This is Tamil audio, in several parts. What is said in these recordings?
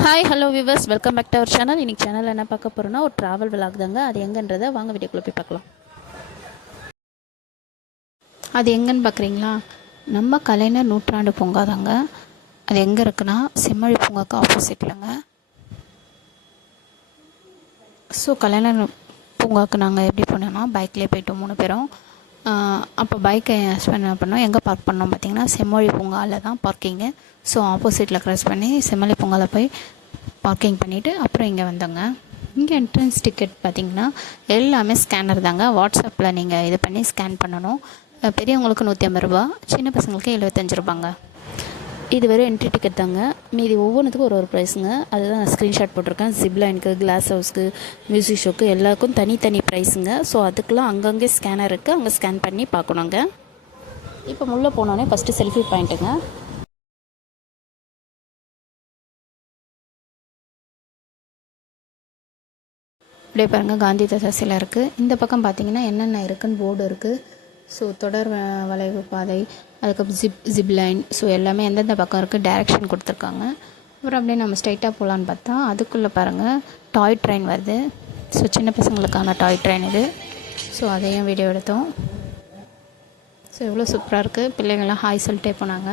Hi hello viewers welcome back to our channel இன்னைக்கு சேனல் என்ன பார்க்க போகிறோன்னா ஒரு ட்ராவல் விலாக் தாங்க. அது எங்கன்றதை வாங்க வீடியோக்குள்ளே போய் பார்க்கலாம். அது எங்கன்னு பார்க்குறீங்களா? நம்ம கலைஞர் நூற்றாண்டு பூங்கா தாங்க. அது எங்கே இருக்குன்னா செம்மொழி பூங்காக்கு ஆப்போசிட்லங்க ஸோ கலைஞர் பூங்காவுக்கு நாங்கள் எப்படி போனோம்னா பைக்லேயே போயிட்டோம் மூணு பேரும். அப்போ பைக்கை என் ஹஸ்பண்ட் என்ன பண்ணோம்? எங்கே பார்க் பண்ணோம் பார்த்தீங்கன்னா செம்மொழி பூங்காவில் தான் பார்க்கிங்கு ஸோ ஆப்போசிட்டில் க்ராஸ் பண்ணி செம்மொழி பூங்காவில் போய் பார்க்கிங் பண்ணிவிட்டு அப்புறம் இங்கே வந்தோங்க. இங்கே என்ட்ரன்ஸ் டிக்கெட் பார்த்தீங்கன்னா எல்லாமே ஸ்கேனர் தாங்க. வாட்ஸ்அப்பில் நீங்கள் இது பண்ணி ஸ்கேன் பண்ணணும். பெரியவங்களுக்கு நூற்றி ஐம்பது ரூபா சின்ன பசங்களுக்கு எழுபத்தஞ்சு ரூபாங்க. இது வெறும் என்ட்ரி டிக்கெட் தாங்க. மீதி ஒவ்வொன்றுத்துக்கும் ஒரு ஒரு ப்ரைஸுங்க அதுதான் நான் ஸ்க்ரீன்ஷாட் போட்டிருக்கேன். ஜிப்லைனுக்கு கிளாஸ் ஹவுஸ்க்கு மியூசிக் ஷோக்கு எல்லாருக்கும் தனித்தனி ப்ரைஸுங்க ஸோ அதுக்கெலாம் அங்கங்கே ஸ்கேனர் இருக்குது அங்கே ஸ்கேன் பண்ணி பார்க்கணுங்க இப்போ உள்ளே போனோடனே ஃபஸ்ட்டு செல்ஃபி பாயிண்ட்டுங்க அப்படியே பாருங்கள் காந்தி தாத்தா சிலை இருக்குது இந்த பக்கம் பார்த்தீங்கன்னா என்னென்ன இருக்குன்னு போர்டு இருக்குது ஸோ தொடர் வ- வளைவு பாதை அதுக்கப்புறம் ஜிப் ஜிப் லைன் ஸோ எல்லாமே எந்தெந்த பக்கம் இருக்குது டைரக்ஷன் கொடுத்துருக்காங்க. அப்புறம் அப்படியே நம்ம ஸ்ட்ரைட்டாக போகலான்னு பார்த்தா அதுக்குள்ளே பாருங்கள் டாய் ட்ரெயின் வருது. ஸோ சின்ன பசங்களுக்கான டாய் ட்ரெயின் இது. ஸோ அதையும் வீடியோ எடுத்தோம். ஸோ எவ்வளோ சூப்பராக இருக்குது பிள்ளைங்கள்லாம் ஹாய் சொல்லிட்டே போனாங்க.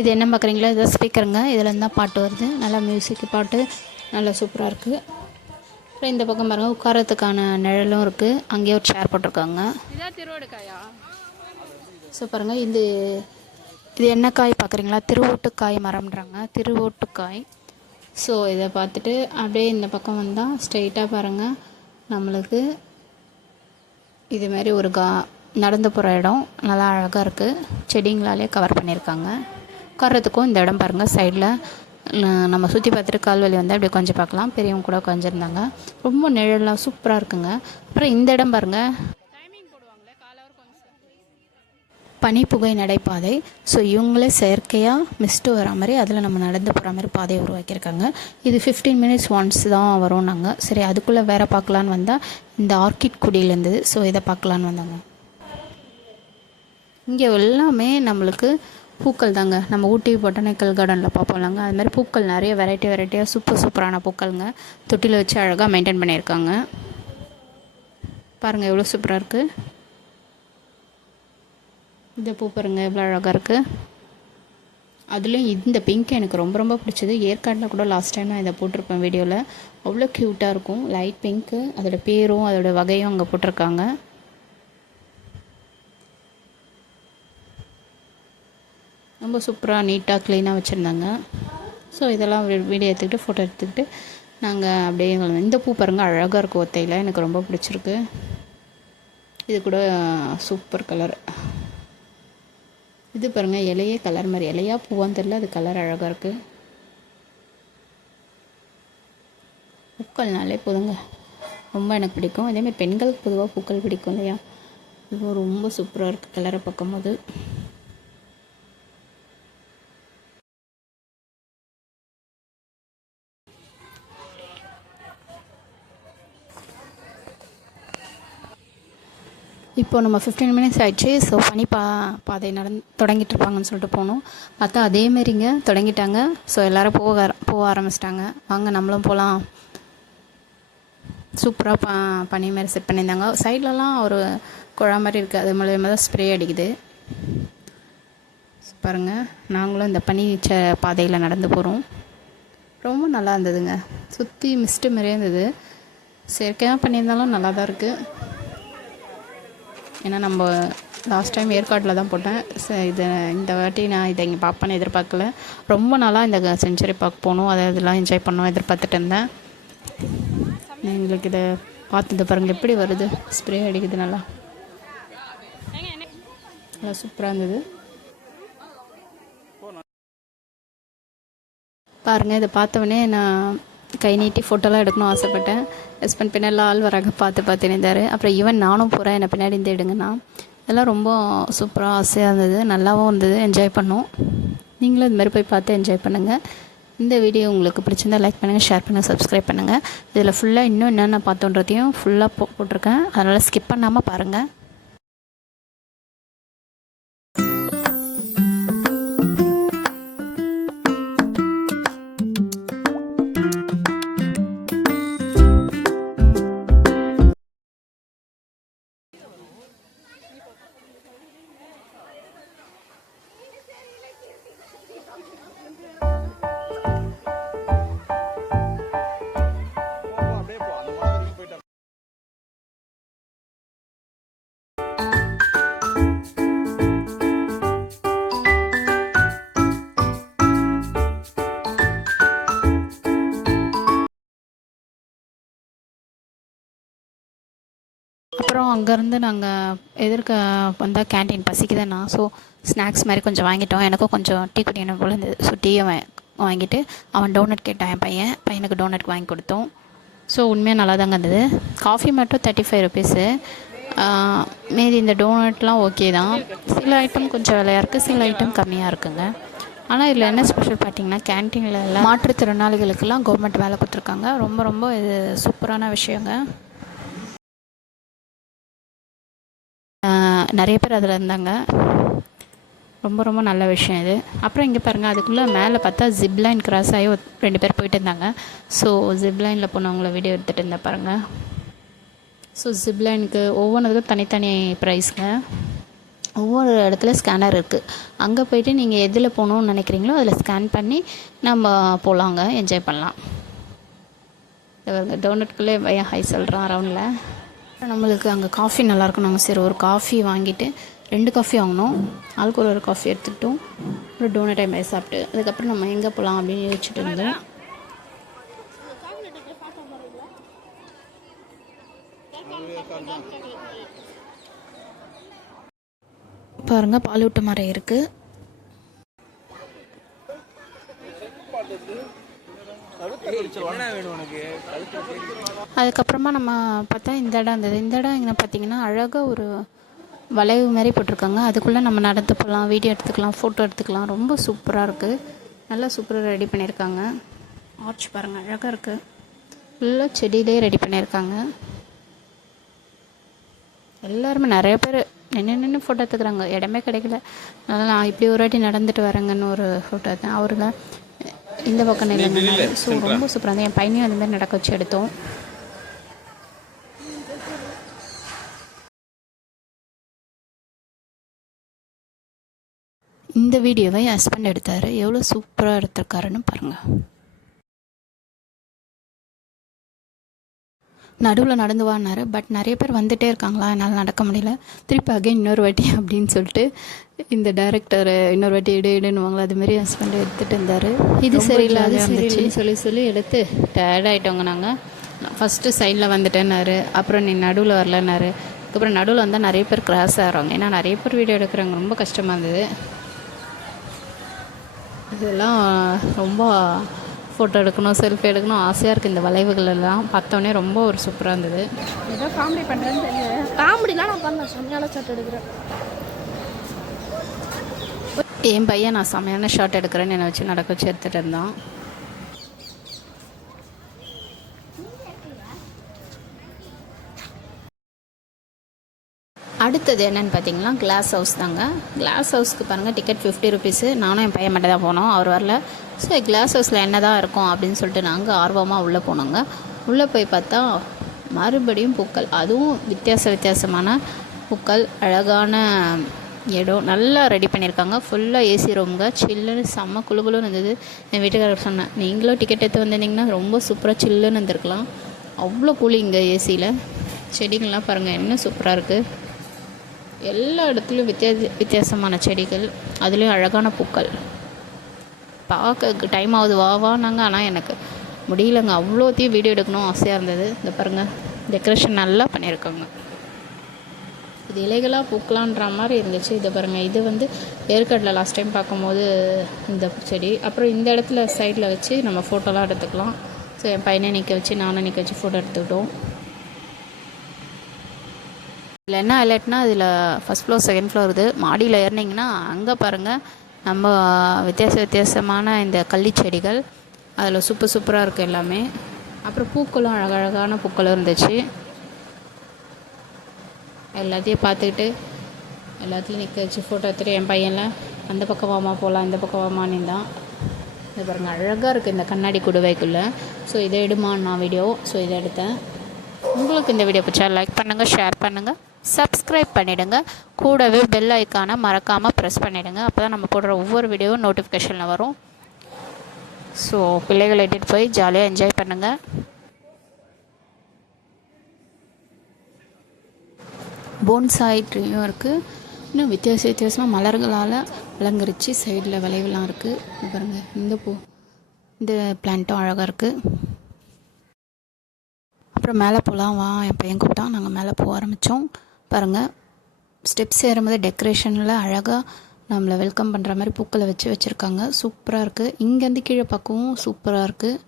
இது என்ன பார்க்குறீங்களா இதான் ஸ்பீக்கருங்க இதில் இருந்தால் பாட்டு வருது. நல்லா மியூசிக் பாட்டு. நல்லா சூப்பராக இருக்குது அப்புறம் இந்த பக்கம் பாருங்கள் உட்காரத்துக்கான நிழலும் இருக்குது அங்கேயே ஒரு சேர் போட்டிருக்காங்க. ஸோ பாருங்கள் இது இது என்ன காய் பார்க்குறீங்களா? திருவோட்டுக்காய் மரம்ன்றாங்க. திருவோட்டுக்காய். ஸோ இதை பார்த்துட்டு அப்படியே இந்த பக்கம் வந்தால் ஸ்ட்ரெயிட்டாக பாருங்கள் நம்மளுக்கு இது மாதிரி ஒரு கா நடந்து போகிற இடம். நல்லா அழகாக இருக்குது செடிங்களாலே கவர் பண்ணியிருக்காங்க. உட்கார்றதுக்கும் இந்த இடம் பாருங்கள் சைடில் நம்ம சுற்றி பார்த்துட்டு கால்வழி வந்து அப்படியே கொஞ்சம் பார்க்கலாம். பெரியவங்க கூட உட்காந்துருந்தாங்க ரொம்ப நிழலாக சூப்பராக இருக்குங்க. அப்புறம் இந்த இடம் பாருங்கள் பனிப்புகை நடைபாதை. ஸோ இவங்களே செயற்கையாக மிஸ்ட்டு வர மாதிரி அதில் நம்ம நடந்து போகிற மாதிரி பாதையை உருவாக்கியிருக்காங்க. இது ஃபிஃப்டீன் மினிட்ஸ் ஒன்ஸ் தான் வரும் நாங்கள் சரி அதுக்குள்ளே வேறு பார்க்கலான்னு வந்தால் இந்த ஆர்கிட் குடியில் இருந்தது. ஸோ இதை பார்க்கலான்னு வந்தாங்க. இங்கே எல்லாமே நம்மளுக்கு பூக்கள் தாங்க நம்ம ஊட்டி பொட்டானிக்கல் கார்டனில் பார்ப்போம்லாங்க அது மாதிரி பூக்கள் நிறைய வெரைட்டி வெரைட்டியாக சூப்பர் சூப்பரான பூக்கள்ங்க. தொட்டியில் வச்சு அழகாக மெயின்டைன் பண்ணியிருக்காங்க. பாருங்கள் எவ்வளோ சூப்பராக இருக்குது இந்த பூ பாருங்க எவ்வளோ அழகாக இருக்குது அதுலேயும் இந்த பிங்க் எனக்கு ரொம்ப ரொம்ப பிடிச்சது. ஏற்காட்டில் கூட லாஸ்ட் டைம் நான் இதை போட்டிருப்பேன் வீடியோவில் அவ்வளோ க்யூட்டாக இருக்கும். லைட் பிங்க்கு அதோட பேரும் அதோடய வகையும் அங்கே போட்டிருக்காங்க. ரொம்ப சூப்பராக நீட்டாக க்ளீனாக வச்சுருந்தாங்க. ஸோ இதெல்லாம் வீடியோ எடுத்துக்கிட்டு ஃபோட்டோ எடுத்துக்கிட்டு நாங்கள் அப்படியே எங்களை- இந்த பூ பாருங்கள் அழகாக இருக்கும் ஒத்தையில் எனக்கு ரொம்ப பிடிச்சிருக்கு. இது கூட சூப்பர் கலர் இது பாருங்கள் இலையே கலர் மாதிரி. இலையா பூவான்னு தெரியல அது கலர் அழகாக இருக்குது பூக்கள்னாலே போதுங்க. ரொம்ப எனக்கு பிடிக்கும். அதேமாதிரி பெண்களுக்கு பொதுவாக பூக்கள் பிடிக்கும் இல்லையா? இது ரொம்ப சூப்பராக இருக்குது கலரை பார்க்கும்போது. இப்போ நம்ம ஃபிஃப்டீன் மினிட்ஸ் ஆயிடுச்சு. ஸோ பனி பா பாதை நடந் தொடங்கிட்டு இருப்பாங்கன்னு சொல்லிட்டு போனோம். பார்த்தா அதேமாரிங்க தொடங்கிட்டாங்க. ஸோ எல்லோரும் போக ஆர- போக ஆரம்பிச்சிட்டாங்க. வாங்க நம்மளும் போகலாம் சூப்பராக ப பனி மாதிரி செட் பண்ணியிருந்தாங்க. சைட்லலாம் ஒரு குழா மாதிரி இருக்குது அது மூலியமாக தான் ஸ்ப்ரே அடிக்குது. பாருங்கள் நாங்களும் இந்த பனி ச பாதையில் நடந்து போகிறோம் ரொம்ப நல்லா இருந்ததுங்க. சுற்றி மிஸ்ட்டு மாதிரியே இருந்தது. செயற்கையாக பண்ணியிருந்தாலும் நல்லா தான் இருக்குது ஏன்னா நம்ம லாஸ்ட் டைம் ஏற்காட்டில் தான் போட்டேன். இது இந்த வாட்டி நான் இதை இங்கே பார்ப்பேன்னு எதிர்பார்க்கல. ரொம்ப நாளாக இந்த செஞ்சுரி பார்க் போகணும் அதை இதெல்லாம் என்ஜாய் பண்ணோம் எதிர்பார்த்துட்டு இருந்தேன். எங்களுக்கு இதை பார்த்துட்டு பாருங்கள் எப்படி வருது? ஸ்ப்ரே அடிக்குது நல்லா. நல்லா சூப்பராக இருந்தது. பாருங்கள் இதை பார்த்தவொடனே நான் கை நீட்டி ஃபோட்டோலாம் எடுக்கணும் ஆசைப்பட்டேன். ஹஸ்பண்ட் பின்னாடி ஆள் வராங்க பார்த்து பார்த்து இருந்தார் அப்புறம் ஈவன் நானும் போகிறேன் என்னை பின்னாடி இருந்து எடுங்கண்ணா இதெல்லாம் ரொம்ப சூப்பராக ஆசையாக இருந்தது. நல்லாவும் இருந்தது. என்ஜாய் பண்ணோம். நீங்களும் இது மாதிரி போய் பார்த்து என்ஜாய் பண்ணுங்கள் இந்த வீடியோ உங்களுக்கு பிடிச்சிருந்தா லைக் பண்ணுங்கள் ஷேர் பண்ணுங்கள் சப்ஸ்கிரைப் பண்ணுங்கள் இதில் ஃபுல்லாக இன்னும் என்னென்ன பார்த்தோன்றதையும் ஃபுல்லாக போ போட்டிருக்கேன். அதனால் ஸ்கிப் பண்ணாமல் பாருங்கள் அப்புறம் அங்கேருந்து நாங்கள் எதிர்க்க வந்தால் கேண்டீன் பசிக்குதுன்னா ஸோ ஸ்நாக்ஸ் மாதிரி கொஞ்சம் வாங்கிட்டோம். எனக்கும் கொஞ்சம் டீ குடிக்கணும் போல இருந்தது ஸோ டீயை வாங்கிட்டு அவன் டோனட் கேட்டான் என் பையன் பையனுக்கு டோனட் வாங்கி கொடுத்தோம். ஸோ உண்மையாக நல்லா தாங்க இருந்தது. காஃபி மட்டும் தேர்ட்டி ஃபைவ் ருபீஸு மீதி இந்த டோனட்லாம் ஓகே தான். சில ஐட்டம் கொஞ்சம் விலையாக இருக்குது சில ஐட்டம் கம்மியாக இருக்குங்க. ஆனால் இதில் என்ன ஸ்பெஷல் பார்த்தீங்கன்னா கேன்டீனில் எல்லாம் மாற்றுத்திறனாளிகளுக்கெல்லாம் கவர்மெண்ட் வேலை கொடுத்துருக்காங்க. ரொம்ப ரொம்ப இது சூப்பரான விஷயங்க. நிறைய பேர் அதில் இருந்தாங்க. ரொம்ப ரொம்ப நல்ல விஷயம் இது. அப்புறம் இங்கே பாருங்கள் அதுக்குள்ளே மேலே பார்த்தா ஜிப்லைன் கிராஸ் ஆகி ரெண்டு பேர் போயிட்டு இருந்தாங்க. ஸோ ஜிப்லைனில் போனவங்கள வீடியோ எடுத்துகிட்டு இருந்தேன் பாருங்கள் ஸோ ஜிப்லைனுக்கு ஒவ்வொன்றுக்கும் தனித்தனி ப்ரைஸுங்க ஒவ்வொரு இடத்துல ஸ்கேனர் இருக்குது அங்கே போயிட்டு நீங்கள் எதில் போகணுன்னு நினைக்கிறீங்களோ அதில் ஸ்கேன் பண்ணி நம்ம போகலாங்க என்ஜாய் பண்ணலாம். டோனட்குள்ளே பையன் ஹை சொல்கிறான் ரவுண்டில் நம்மளுக்கு அங்கே காஃபி நல்லாயிருக்கும் நாங்கள் சரி ஒரு காஃபி வாங்கிட்டு ரெண்டு காஃபி வாங்கினோம். ஆளுக்கு ஒரு ஒரு காஃபி எடுத்துக்கிட்டோம் ஒரு டோனட் டைம் சாப்பிட்டு அதுக்கப்புறம் நம்ம எங்கே போகலாம் அப்படின்னு யோசிச்சுட்டு இருந்தோம். பாருங்கள் பாலூட்ட மரம் இருக்குது அதுக்கப்புறமா நம்ம பார்த்தா இந்த இடம் இருந்தது இந்த இடம் எங்கே பார்த்தீங்கன்னா அழகாக ஒரு வளைவு மாதிரி போட்டிருக்காங்க. அதுக்குள்ளே நம்ம நடந்து போகலாம் வீடியோ எடுத்துக்கலாம் ஃபோட்டோ எடுத்துக்கலாம். ரொம்ப சூப்பராக இருக்குது நல்லா சூப்பராக ரெடி பண்ணியிருக்காங்க. ஆர்ச் பாருங்கள் அழகாக இருக்குது ஃபுல்லாக செடியிலே ரெடி பண்ணியிருக்காங்க. எல்லாருமே நிறைய பேர் நின்று நின்று ஃபோட்டோ எடுத்துக்கிறாங்க. இடமே கிடைக்கல. அதனால் நான் இப்படி ஒரு வாட்டி நடந்துட்டு வரேங்கன்னு ஒரு ஃபோட்டோ எடுத்தேன். அவரு தான் இந்த பக்கம் நிலைங்க ஸோ ரொம்ப சூப்பராக இருந்தது. என் பையனையும் அந்த மாதிரி நடக்க வச்சு எடுத்தோம். இந்த வீடியோவை என் ஹஸ்பண்ட் எடுத்தார். எவ்வளோ சூப்பராக எடுத்திருக்காருன்னு பாருங்கள் நடுவில் நடந்து வானாரு பட் நிறைய பேர் வந்துட்டே இருக்காங்களா? என்னால் நடக்க முடியல. திருப்பி அகைன் இன்னொரு வாட்டி அப்படின்னு சொல்லிட்டு இந்த டேரக்டர் இன்னொரு வாட்டி எடு எடுன்னுவாங்களா அது மாதிரி ஹஸ்பண்ட் எடுத்துகிட்டு இருந்தார். இது சரியில்லை அது சரியில்லைன்னு சொல்லி சொல்லி எடுத்து டயர்ட் ஆகிட்டோங்க நாங்கள் ஃபஸ்ட்டு சைடில் வந்துட்டேன்னாரு. அப்புறம் நீ நடுவில் வரலன்னாரு. அதுக்கப்புறம் நடுவில் வந்தால் நிறைய பேர் கிராஸ் ஆகிறாங்க ஏன்னா நிறைய பேர் வீடியோ எடுக்கிறாங்க ரொம்ப கஷ்டமாக இருந்தது. இதெல்லாம் ரொம்ப ஃபோட்டோ எடுக்கணும் செல்ஃபி எடுக்கணும் ஆசையாக இருக்குது இந்த வளைவுகள் எல்லாம். பார்த்தோன்னே ரொம்ப ஒரு சூப்பராக இருந்தது. ஏதோ காமெடி பண்ணுறேன்னு தெரியல காமெடிலாம் நான் பண்ணேன் சொன்னால ஷாட் எடுக்கிறேன். என் பையன் நான் செமையான ஷாட் எடுக்கிறேன்னு என்னை வச்சு நடக்க வச்சு எடுத்துகிட்டு இருந்தான். அடுத்தது என்னென்னு பார்த்தீங்கன்னா கிளாஸ் ஹவுஸ் தாங்க. கிளாஸ் ஹவுஸ்க்கு பாருங்கள் டிக்கெட் ஃபிஃப்டி ருபீஸு நானும் என் பையன் மட்டும் தான் போனோம். அவர் வரல. ஸோ கிளாஸ் ஹவுஸில் என்ன தான் இருக்கும் அப்படின்னு சொல்லிட்டு நாங்கள் ஆர்வமாக உள்ளே போனோங்க. உள்ளே போய் பார்த்தா மறுபடியும் பூக்கள். அதுவும் வித்தியாச வித்தியாசமான பூக்கள். அழகான இடம். நல்லா ரெடி பண்ணியிருக்காங்க. ஃபுல்லாக ஏசி ரூமுங்க சில்லுன்னு செம்ம குழுகுலுன்னு இருந்தது. என் வீட்டுக்காரர் சொன்னேன் நீங்களும் டிக்கெட் எடுத்து வந்திருந்தீங்கன்னா ரொம்ப சூப்பராக சில்லுன்னு இருந்திருக்கலாம். அவ்வளோ கூலிங்க ஏசியில் செடிங்கள்லாம் பாருங்கள் என்ன சூப்பராக இருக்குது எல்லா இடத்துலையும் வித்தியாச வித்தியாசமான செடிகள் அதுலேயும் அழகான பூக்கள். பார்க்க டைம் ஆகுது. வா வானாங்க ஆனால் எனக்கு முடியலங்க. அவ்வளோத்தையும் வீடியோ எடுக்கணும் ஆசையாக இருந்தது. இந்த பாருங்கள் டெக்கரேஷன் நல்லா பண்ணியிருக்காங்க. இது இலைகளாக பூக்கலான்ற மாதிரி இருந்துச்சு. இதை பாருங்கள் இது வந்து ஏற்காட்டில் லாஸ்ட் டைம் பார்க்கும்போது இந்த செடி. அப்புறம் இந்த இடத்துல சைடில் வச்சு நம்ம ஃபோட்டோலாம் எடுத்துக்கலாம். ஸோ என் பையனை நிற்க வச்சு நானும் நிற்க வச்சு ஃபோட்டோ எடுத்துக்கிட்டோம். இதில் என்ன ஹைலைட்னா இதில் ஃபஸ்ட் ஃப்ளோர் செகண்ட் ஃப்ளோர் இது மாடியில் ஏறினீங்கன்னா அங்கே பாருங்கள் நம்ம வித்தியாச வித்தியாசமான இந்த கள்ளி செடிகள் அதில் சூப்பர் சூப்பராக இருக்குது எல்லாமே. அப்புறம் பூக்களும் அழகழகான பூக்களும் இருந்துச்சு. எல்லாத்தையும் பார்த்துக்கிட்டு எல்லாத்தையும் நிற்க வச்சு ஃபோட்டோ எடுத்துகிட்டு என் பையன்லாம் அந்த பக்கம் வாமா போகலாம் இந்த பக்கம் வாமான்னு தான். இது பாருங்கள் அழகாக இருக்குது இந்த கண்ணாடி குடுவைக்குள்ளே. ஸோ இதை எடுமா நான் வீடியோ ஸோ இதை எடுத்தேன். உங்களுக்கு இந்த வீடியோ பிடிச்சா லைக் பண்ணுங்கள் ஷேர் பண்ணுங்கள் சப்ஸ்கிரைப் பண்ணிவிடுங்க கூடவே பெல் ஐக்கானை மறக்காமல் ப்ரெஸ் பண்ணிவிடுங்க அப்போ தான் நம்ம போடுற ஒவ்வொரு வீடியோவும் நோட்டிஃபிகேஷனில் வரும். ஸோ பிள்ளைகளை இட்டுட்டு போய் ஜாலியாக என்ஜாய் பண்ணுங்கள் போன்சாய் ட்ரீயும் இருக்குது இன்னும் வித்தியாச வித்தியாசமாக மலர்களால் அலங்கரித்து சைடில் விளைவுலாம் இருக்குது பாருங்கள் பாருங்க. இந்த பூ இந்த பிளான்ட்டும் அழகாக இருக்குது அப்புறம் மேலே போகலாம் வா என் பையன் கூப்பிட்டான். நாங்கள் மேலே போக ஆரம்பித்தோம் பாருங்கள் ஸ்டெப்ஸ் ஏறும்போது டெக்கரேஷனில் அழகாக நம்மளை வெல்கம் பண்ணுற மாதிரி பூக்களை வச்சு வச்சுருக்காங்க. சூப்பராக இருக்குது இங்கேருந்து கீழே பார்க்கவும் சூப்பராக இருக்குது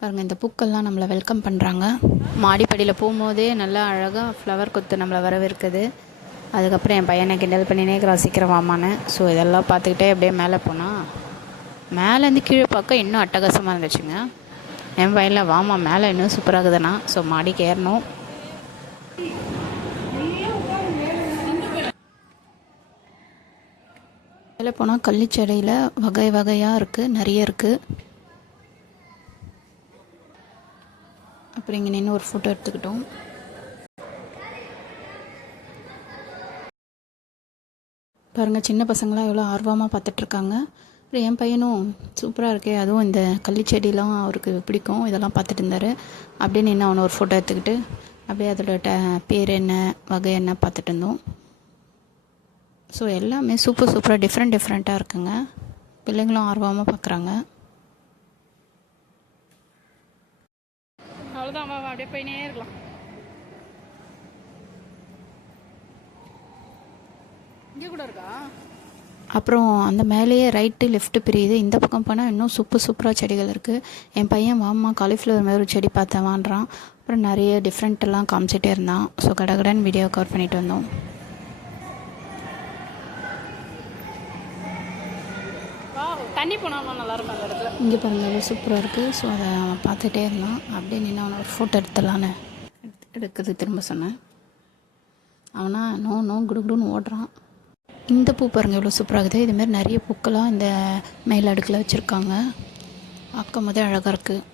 பாருங்கள் இந்த பூக்கள்லாம் நம்மளை வெல்கம் பண்ணுறாங்க மாடிப்படியில் போகும்போதே நல்லா அழகாக ஃப்ளவர் கொத்து நம்மளை வரவேற்குது. அதுக்கப்புறம் என் பையனை கிண்டல் பண்ணினே இருக்கிறான் சீக்கிரம் வாமான்னு ஸோ இதெல்லாம் பார்த்துக்கிட்டே அப்படியே மேலே போனால் மேலேருந்து கீழே பார்க்க இன்னும் அட்டகாசமாக இருந்துச்சுங்க. என் பையனில் வாமா மேலே இன்னும் சூப்பராக ஸோ மாடிக்கு ஏறணும். மேலே போனால் கள்ளிச்செடியில் வகை வகையாக இருக்குது நிறைய இருக்குது அப்புறம் இங்கே நின்று ஒரு ஃபோட்டோ எடுத்துக்கிட்டோம். பாருங்கள் சின்ன பசங்களாம் எவ்வளோ ஆர்வமாக பார்த்துட்ருக்காங்க அப்புறம் என் பையனும் சூப்பராக இருக்கே அதுவும் இந்த கள்ளிச்செடிலாம் அவருக்கு பிடிக்கும் இதெல்லாம் பார்த்துட்டு இருந்தார். அப்படியே நின்று அவனை ஒரு ஃபோட்டோ எடுத்துக்கிட்டு அப்படியே அதோட ட பேர் என்ன வகை என்ன பார்த்துட்டு இருந்தோம். ஸோ எல்லாமே சூப்பர் சூப்பராக டிஃப்ரெண்ட் டிஃப்ரெண்ட்டாக இருக்குங்க. பிள்ளைங்களும் ஆர்வமாக பார்க்குறாங்க அவ்வளோதான் வா அப்படியே போயினே இருக்கலாம். இங்கே கூட இருக்கா? அப்புறம் அந்த மேலேயே ரைட்டு லெஃப்ட்டு பிரியுது. இந்த பக்கம் போனால் இன்னும் சூப்பர் சூப்பராக செடிகள் இருக்குது என் பையன் வாமா காலிஃப்ளவர் மாதிரி ஒரு செடி பார்த்தேன் வான்றான் அப்புறம் நிறைய டிஃப்ரெண்ட் எல்லாம் காமிச்சிட்டே இருந்தான். ஸோ கடகடன் வீடியோ கவர் பண்ணிட்டு வந்தோம் வா தண்ணி போனோம்னா நல்லா இருக்கும் அந்த இடத்துல. இங்கே பாருங்க எவ்வளோ சூப்பராக இருக்குது ஸோ அதை அவன் பார்த்துட்டே இருந்தான் அப்படியே நின்று அவனை ஒரு ஃபோட்டோ எடுத்துடலான்னு எடுக்கிறது திரும்ப சொன்னேன். அவனா நோ நோ குடுகுடுன்னு ஓடுறான். இந்த பூ பாருங்க எவ்வளோ சூப்பராக இருக்குது. இதுமாரி நிறைய பூக்கெல்லாம் இந்த மேல் அடுக்கில் வச்சுருக்காங்க. பார்க்கும் போதே அழகாக இருக்குது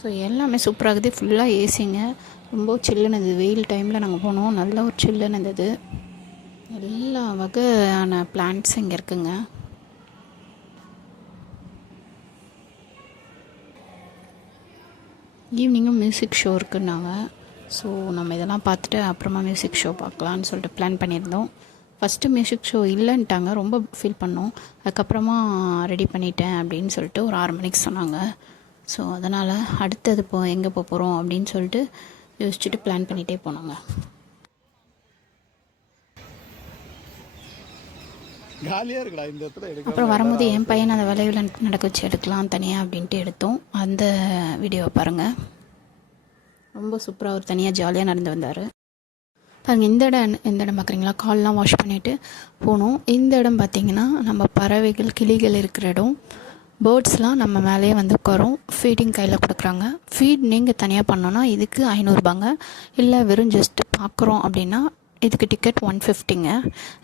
ஸோ எல்லாமே சூப்பராக இருக்குது. ஃபுல்லாக ஏசிங்க ரொம்ப சில்லுன்னு வெயில் டைமில் நாங்கள் போனோம். நல்ல ஒரு சில்லுனது எல்லா வகையான பிளான்ட்ஸ் இங்கே இருக்குங்க. ஈவினிங்கும் மியூசிக் ஷோ இருக்குன்னாங்க. ஸோ நம்ம இதெல்லாம் பார்த்துட்டு அப்புறமா மியூசிக் ஷோ பார்க்கலான்னு சொல்லிட்டு பிளான் பண்ணியிருந்தோம். ஃபஸ்ட்டு மியூசிக் ஷோ இல்லைன்ட்டாங்க. ரொம்ப ஃபீல் பண்ணோம். அதுக்கப்புறமா ரெடி பண்ணிட்டேன் அப்படின்னு சொல்லிட்டு ஒரு ஆறு மணிக்கு சொன்னாங்க. ஸோ அதனால் அடுத்தது இப்போ எங்கே போக போகிறோம் அப்படின்னு சொல்லிட்டு யோசிச்சுட்டு பிளான் பண்ணிகிட்டே போனோங்க. காலியா இருக்குடா இந்த இடத்துல. எடுக்க அப்புறம் வரும்போது என் பையனை அந்த வளைவில் நடக்க வச்சு எடுக்கலாம் தனியாக அப்படின்ட்டு எடுத்தோம். அந்த வீடியோவை பாருங்கள் ரொம்ப சூப்பராக ஒரு தனியாக ஜாலியாக நடந்து வந்தார். பாருங்க இந்த இடம் இந்த இடம் பார்க்குறீங்களா கால்லாம் வாஷ் பண்ணிவிட்டு போனோம். இந்த இடம் பார்த்தீங்கன்னா நம்ம பறவைகள் கிளிகள் இருக்கிற இடம். பேர்ட்ஸ்லாம் நம்ம மேலேயே வந்து உட்காரும். ஃபீடிங் கையில் கொடுக்குறாங்க. ஃபீட் நீங்கள் தனியாக பண்ணோன்னா இதுக்கு ஐநூறுபாங்க இல்லை வெறும் ஜஸ்ட் பார்க்குறோம் அப்படின்னா இதுக்கு டிக்கெட் ஒன் ஃபிஃப்டிங்க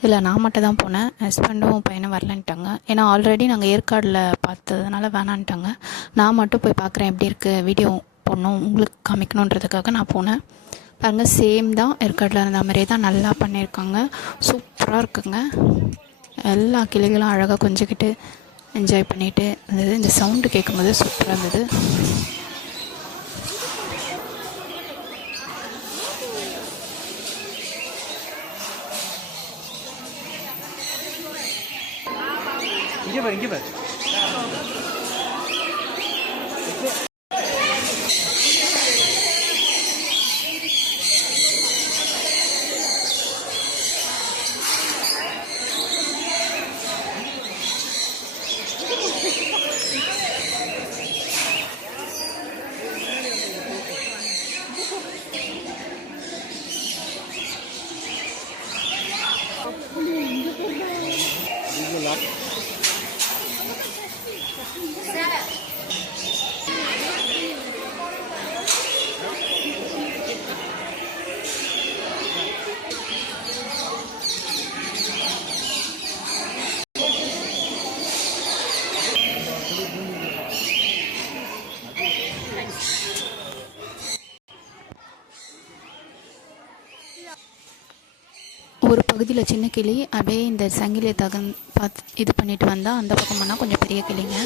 இதில் நான் மட்டும் தான் போனேன். ஹஸ்பண்டும் பையனும் வரலன்ட்டாங்க. ஏன்னா ஆல்ரெடி நாங்கள் ஏற்காடில் பார்த்ததுனால வேணான்ட்டாங்க. நான் மட்டும் போய் பார்க்குறேன் எப்படி இருக்குது வீடியோ போடணும் உங்களுக்கு காமிக்கணுன்றதுக்காக நான் போனேன். பாருங்கள் சேம் தான். ஏற்காடில் இருந்த மாதிரியே தான் நல்லா பண்ணியிருக்காங்க. சூப்பராக இருக்குங்க. எல்லா கிளிகளும் அழகாக கொஞ்சிக்கிட்டு என்ஜாய் பண்ணிட்டு இருந்தது இந்த சவுண்டு கேட்கும்போது சூப்பராக இருந்தது. இங்க பாரு இங்க பாரு சின்ன கிளி அப்படியே இந்த சங்கிலியை தகன் பார்த்து இது பண்ணிட்டு வந்தால் அந்த பக்கம் பண்ணால் கொஞ்சம் பெரிய கிளிங்க.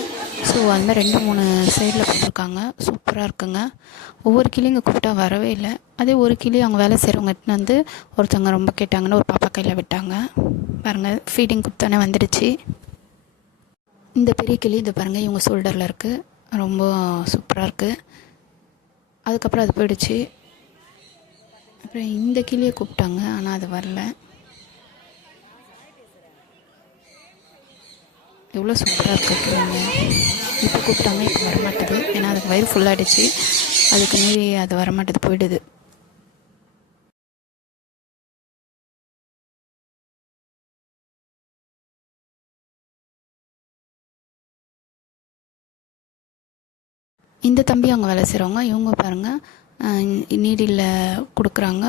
ஸோ அதுமாதிரி ரெண்டு மூணு சைடில் போட்டிருக்காங்க. சூப்பராக இருக்குங்க. ஒவ்வொரு கிளிங்க கூப்பிட்டா வரவே இல்லை. அதே ஒரு கிளி அவங்க வேலை செய்கிறவங்க வந்து ஒருத்தவங்க ரொம்ப கேட்டாங்கன்னு ஒரு பாப்பா கையில் விட்டாங்க. பாருங்கள் ஃபீடிங் கொடுத்தோன்னே வந்துடுச்சு இந்த பெரிய கிளி இது பாருங்கள் இவங்க ஷோல்டரில் இருக்குது ரொம்ப சூப்பராக இருக்குது அதுக்கப்புறம் அது போயிடுச்சு. அப்புறம் இந்த கிளியை கூப்பிட்டாங்க ஆனால் அது வரல. எவ்வளோ சூப்பராக இருக்குங்க இப்போ கூப்பிட்டாங்க இப்போ வரமாட்டேது. ஏன்னா அதுக்கு வயிறு ஃபுல்லாகிடுச்சு அதுக்கு மீறி அது வரமாட்டேது போயிடுது. இந்த தம்பி அவங்க வேலை செய்கிறவங்க இவங்க பாருங்கள் நீடியில் கொடுக்குறாங்க.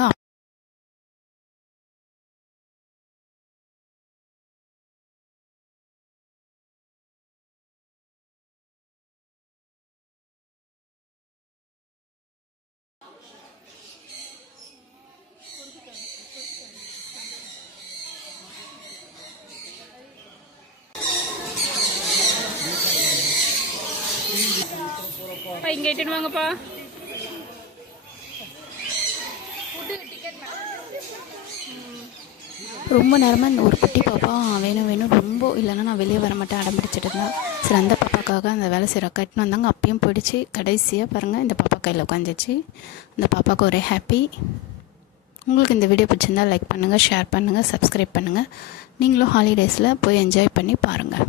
இங்கே இட்டுன்னு வாங்கப்பா. ரொம்ப நேரமாக இந்த ஒரு குட்டி பாப்பா வேணும் வேணும் ரொம்ப இல்லைன்னா நான் வெளியே வர மாட்டேன் அடம் பிடிச்சிட்டு இருந்தேன் சரி அந்த பாப்பாக்காக அந்த வேலை செய்கிற கட்டினு வந்தாங்க. அப்பயும் போயிடுச்சு. கடைசியாக பாருங்கள் இந்த பாப்பா கையில் உட்காந்துச்சு அந்த பாப்பாவுக்கு ஒரே ஹாப்பி உங்களுக்கு இந்த வீடியோ பிடிச்சிருந்தா லைக் பண்ணுங்கள் ஷேர் பண்ணுங்கள் சப்ஸ்கிரைப் பண்ணுங்கள் நீங்களும் ஹாலிடேஸில் போய் என்ஜாய் பண்ணி பாருங்கள்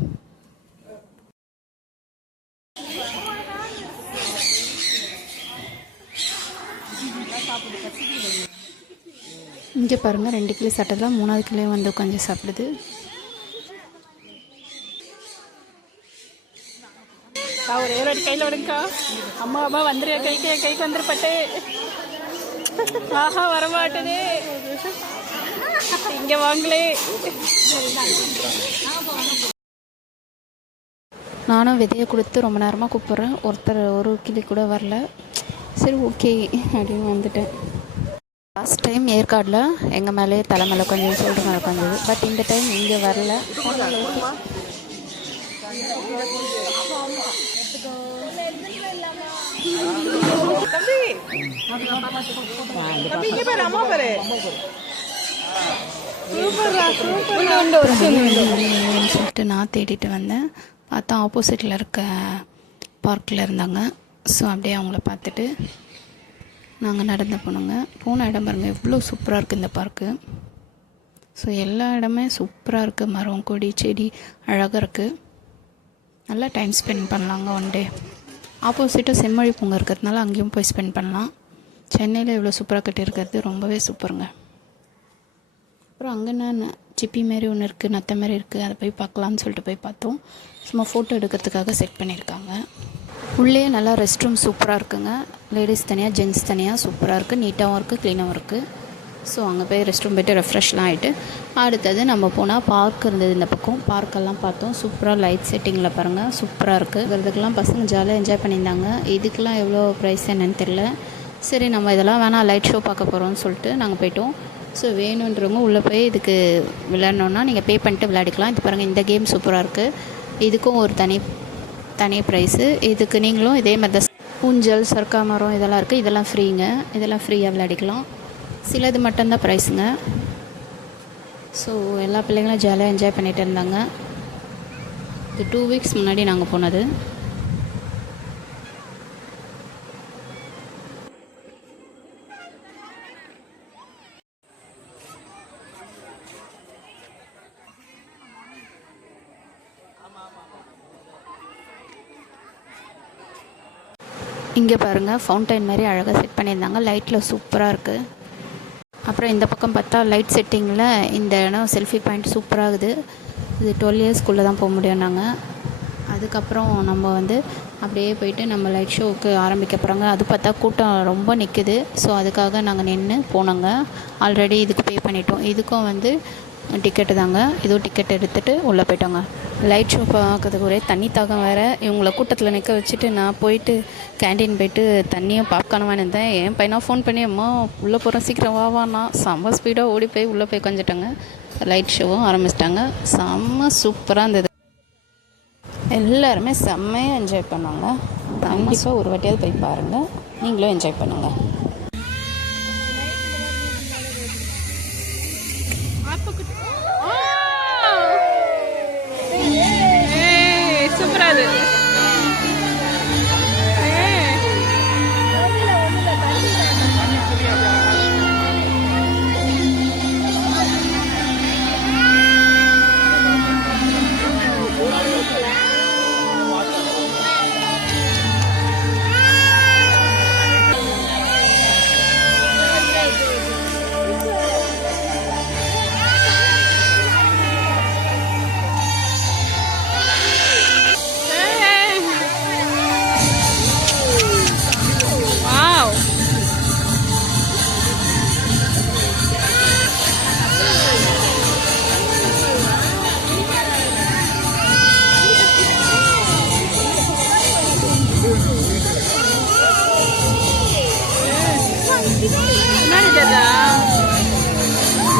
இங்கே பாருங்கள் ரெண்டு கிலோ சாப்பிட்டதில் மூணாவது கிலோ வந்து உட்காந்து சாப்பிடுது. ஒரே வாட்டி கையில் விடுங்கக்கா. அம்மா அம்மா வந்துரு. கைக்கு கைக்கு வந்துருப்பட்டு ஆஹா வரமாட்டுது. இங்க வாங்களே. நானும் விதையை கொடுத்து ரொம்ப நேரமாக கூப்பிட்றேன். ஒருத்தர் ஒரு கிளி கூட வரல. சரி ஓகே அப்படின்னு வந்துட்டேன். லாஸ்ட் டைம் ஏற்காடில் எங்கள் மேலேயே தலை மேலே கொஞ்சம் சொல்லிட்டு மேலே உட்காந்தது பட் இந்த டைம் இங்கே வரல. சொல்லிட்டு நான் தேடிட்டு வந்தேன். பார்த்தா ஆப்போசிட்டில் இருக்க பார்க்கில் இருந்தாங்க. ஸோ அப்படியே அவங்கள பார்த்துட்டு நாங்கள் நடந்து போனோங்க. போன இடம் பாருங்க எவ்வளோ சூப்பராக இருக்குது இந்த பார்க்கு ஸோ எல்லா இடமே சூப்பராக இருக்குது மரம் கொடி செடி அழகாக இருக்குது நல்லா டைம் ஸ்பெண்ட் பண்ணலாங்க ஒன் டே ஆப்போசிட்டாக செம்மொழி பூங்கா இருக்கிறதுனால அங்கேயும் போய் ஸ்பெண்ட் பண்ணலாம். சென்னையில் இவ்வளோ சூப்பராக கட்டியிருக்கிறது ரொம்பவே சூப்பருங்க அப்புறம் அங்கே என்ன சிப்பி மாரி ஒன்று இருக்குது நத்தை மாரி இருக்குது அதை போய் பார்க்கலான்னு சொல்லிட்டு போய் பார்த்தோம். சும்மா ஃபோட்டோ எடுக்கிறதுக்காக செட் பண்ணியிருக்காங்க. உள்ளே நல்லா ரெஸ்ட் ரூம் சூப்பராக இருக்குங்க. லேடிஸ் தனியாக ஜென்ட்ஸ் தனியாக சூப்பராக இருக்குது நீட்டாகவும் இருக்குது க்ளீனாகவும் இருக்குது ஸோ அங்கே போய் ரெஸ்ட் ரூம் போய்ட்டு ரெஃப்ரெஷ்லாம் ஆகிட்டு அடுத்தது நம்ம போனால் பார்க் இருந்தது இந்த பக்கம். பார்க்கெல்லாம் பார்த்தோம். சூப்பராக லைட் செட்டிங்கில் பாருங்கள் சூப்பராக இருக்குது இதுக்கெல்லாம் பசங்க ஜாலியாக என்ஜாய் பண்ணியிருந்தாங்க. இதுக்கெல்லாம் எவ்வளோ ப்ரைஸ் என்னன்னு தெரில சரி நம்ம இதெல்லாம் வேணாம் லைட் ஷோ பார்க்க போகிறோம்னு சொல்லிட்டு நாங்கள் போயிட்டோம். ஸோ வேணுன்றவங்க உள்ளே போய் இதுக்கு விளையாடணுன்னா நீங்கள் பே பண்ணிட்டு விளையாடிக்கலாம். இது பாருங்கள் இந்த கேம் சூப்பராக இருக்குது இதுக்கும் ஒரு தனி தனி ப்ரைஸு இதுக்கு நீங்களும் இதே மாதிரி தான் ஊஞ்சல் சர்க்கா மரம் இதெல்லாம் இருக்குது இதெல்லாம் ஃப்ரீங்க இதெல்லாம் ஃப்ரீயாக விளையாடிக்கலாம். சிலது மட்டும்தான் ப்ரைஸுங்க ஸோ எல்லா பிள்ளைங்களும் ஜாலியாக என்ஜாய் பண்ணிகிட்டு இருந்தாங்க. இது டூ வீக்ஸ் முன்னாடி நாங்கள் போனது. இங்கே பாருங்கள் ஃபவுண்டைன் மாதிரி அழகாக செட் பண்ணியிருந்தாங்க. லைட்டில் சூப்பராக இருக்குது அப்புறம் இந்த பக்கம் பார்த்தா லைட் செட்டிங்கில் இந்த இடம் செல்ஃபி பாயிண்ட் சூப்பராகுது இது டுவெல் இயர்ஸ்க்குள்ளே தான் போக முடியும் நாங்கள் அதுக்கப்புறம் நம்ம வந்து அப்படியே போயிட்டு நம்ம லைட் ஷோவுக்கு ஆரம்பிக்க போகிறாங்க அது பார்த்தா கூட்டம் ரொம்ப நிற்குது ஸோ அதுக்காக நாங்கள் நின்று போனோங்க. ஆல்ரெடி இதுக்கு பே பண்ணிட்டோம். இதுக்கும் வந்து டிக்கெட்டு தாங்க. இதுவும் டிக்கெட் எடுத்துகிட்டு உள்ளே போயிட்டோங்க. லைட் ஷோ பார்க்கறதுக்கு ஒரே தண்ணி தாகம் வேறு. இவங்கள கூட்டத்தில் நிற்க வச்சுட்டு நான் போயிட்டு கேண்டீன் போயிட்டு தண்ணியும் பாப்கார்னும் இருந்தேன் என் பையனா ஃபோன் பண்ணி அம்மா உள்ளே போகிறேன் சீக்கிரம் வா வாண்ணா செம்ம ஸ்பீடாக ஓடி போய் உள்ளே போய் கொஞ்சிட்டாங்க லைட் ஷோவும் ஆரம்பிச்சிட்டாங்க. செம்ம சூப்பராக இருந்தது. எல்லாருமே செம்மையாக என்ஜாய் பண்ணாங்க. கண்டிப்பாக ஒரு வாட்டியாவது போய் பாருங்கள் நீங்களும் என்ஜாய் பண்ணுங்கள் சூப்பரா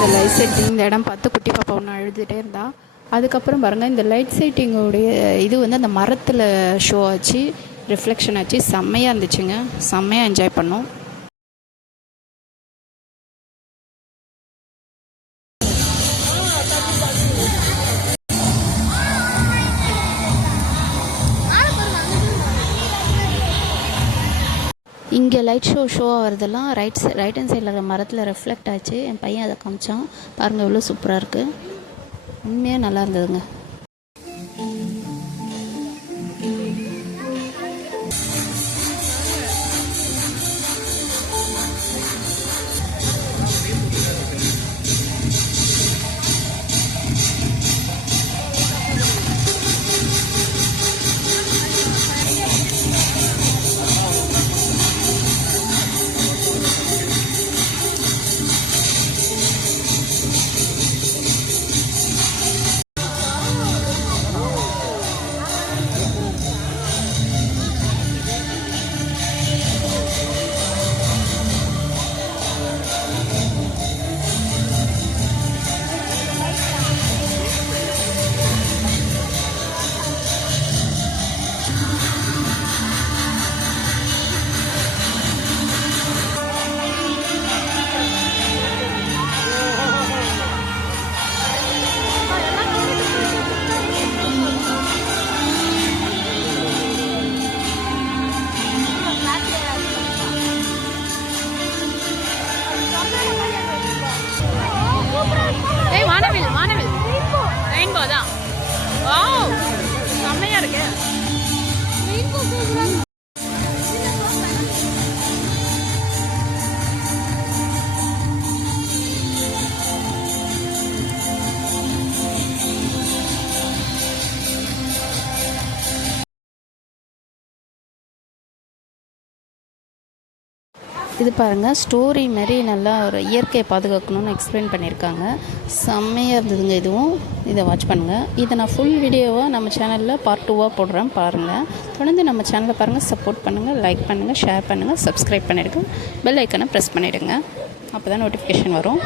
இந்த லைட் செட்டிங் இந்த இடம் பார்த்து குட்டி பாப்பா ஒன்று அழுதுகிட்டே இருந்தா. அதுக்கப்புறம் பாருங்கள் இந்த லைட் செட்டிங்கோடைய இது வந்து அந்த மரத்தில் ஷோ ஆச்சு ரிஃப்ளெக்ஷன் ஆச்சு. செம்மையாக இருந்துச்சுங்க. செம்மையாக என்ஜாய் பண்ணோம். இங்கே லைட் ஷோ ஷோ ஆகிறதெல்லாம் ரைட் சை ரைட் ஹேண்ட் சைடில் இருக்கிற மரத்தில் ரெஃப்ளெக்ட் ஆச்சு. என் பையன் அதை காமிச்சான். பாருங்கள் எவ்வளோ சூப்பராக இருக்குது உண்மையாக நல்லா இருந்ததுங்க. இது பாருங்கள் ஸ்டோரி மாதிரி நல்லா ஒரு இயற்கையை பாதுகாக்கணும்னு எக்ஸ்பிளைன் பண்ணியிருக்காங்க. செம்மையாக இருந்ததுங்க இதுவும். இதை வாட்ச் பண்ணுங்கள் இதை நான் ஃபுல் வீடியோவாக நம்ம சேனலில் பார்ட் டூவாக போடுறேன் பாருங்கள் தொடர்ந்து நம்ம சேனலை பாருங்கள் சப்போர்ட் பண்ணுங்கள் லைக் பண்ணுங்கள் ஷேர் பண்ணுங்கள் சப்ஸ்கிரைப் பண்ணிடுங்க. பெல் ஐக்கனை ப்ரெஸ் பண்ணிவிடுங்க அப்போ தான் நோட்டிஃபிகேஷன் வரும்.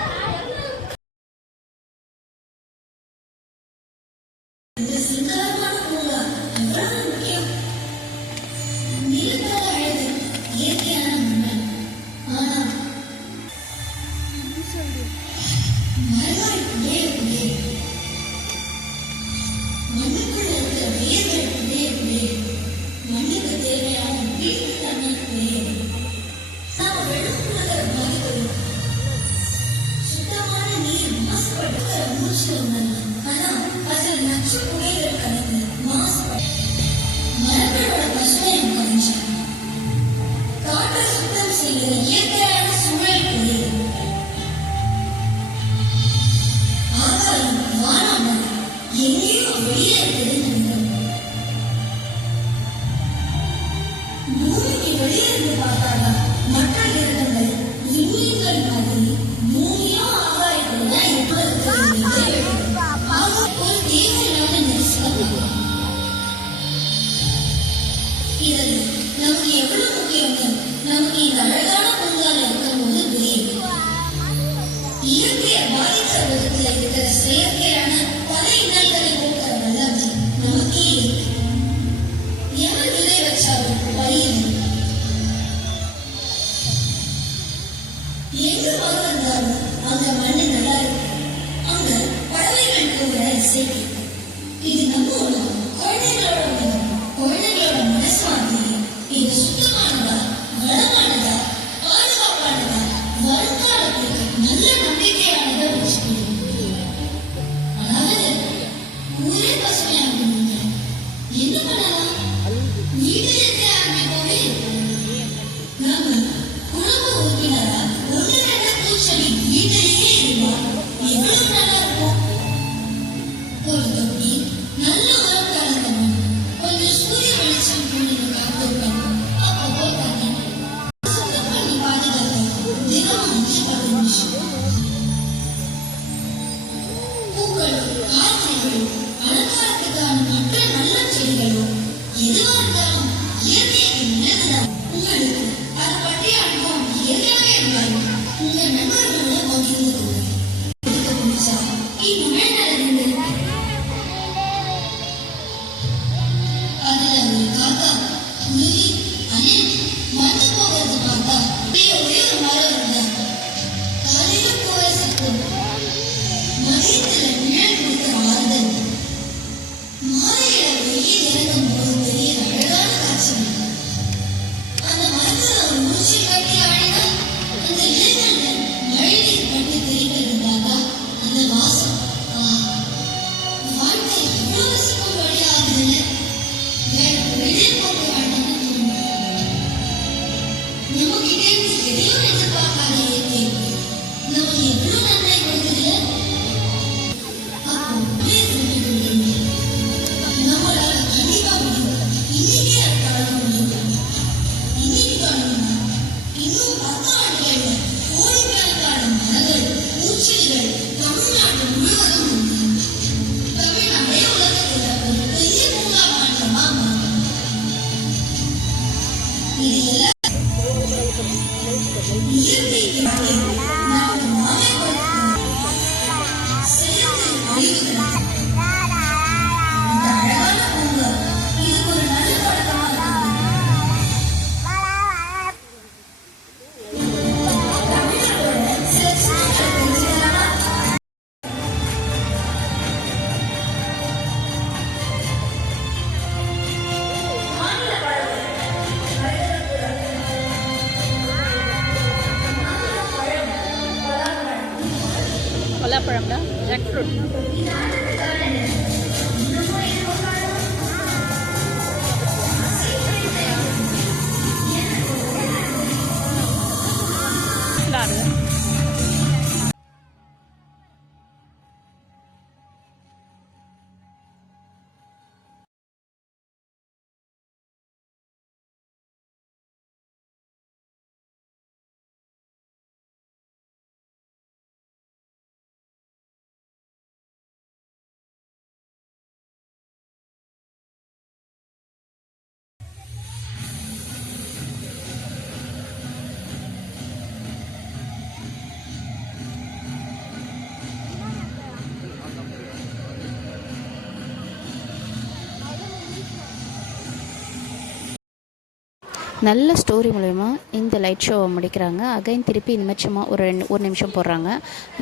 நல்ல ஸ்டோரி மூலயமா இந்த லைட் ஷோவை முடிக்கிறாங்க. அகைன் திருப்பி இந்த சும்மா ஒரு ரெண்டு ஒரு நிமிஷம் போடுறாங்க.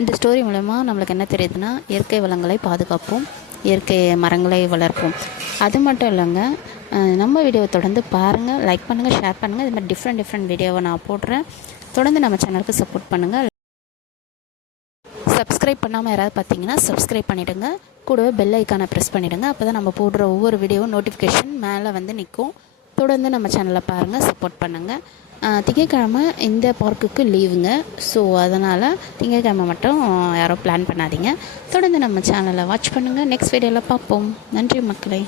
இந்த ஸ்டோரி மூலயமா நம்மளுக்கு என்ன தெரியுதுன்னா இயற்கை வளங்களை பாதுகாப்போம் இயற்கை மரங்களை வளர்ப்போம். அது மட்டும் இல்லைங்க நம்ம வீடியோவை தொடர்ந்து பாருங்கள் லைக் பண்ணுங்கள் ஷேர் பண்ணுங்கள் இது மாதிரி டிஃப்ரெண்ட் டிஃப்ரெண்ட் வீடியோவை நான் போடுறேன். தொடர்ந்து நம்ம சேனலுக்கு சப்போர்ட் பண்ணுங்கள் சப்ஸ்கிரைப் பண்ணாமல் யாராவது பார்த்தீங்கன்னா சப்ஸ்கிரைப் பண்ணிவிடுங்க கூடவே பெல் ஐக்கானை ப்ரெஸ் பண்ணிவிடுங்க அப்போ தான் நம்ம போடுற ஒவ்வொரு வீடியோவும் நோட்டிஃபிகேஷன் மேலே வந்து நிற்கும் தொடர்ந்து நம்ம சேனலை பாருங்கள் சப்போர்ட் பண்ணுங்கள் திங்கக்கிழமை இந்த பார்க்குக்கு லீவுங்க ஸோ அதனால் திங்கக்கிழமை மட்டும் யாரும் பிளான் பண்ணாதீங்க. தொடர்ந்து நம்ம சேனலை வாட்ச் பண்ணுங்கள் நெக்ஸ்ட் வீடியோவில் பார்ப்போம். நன்றி மக்களை.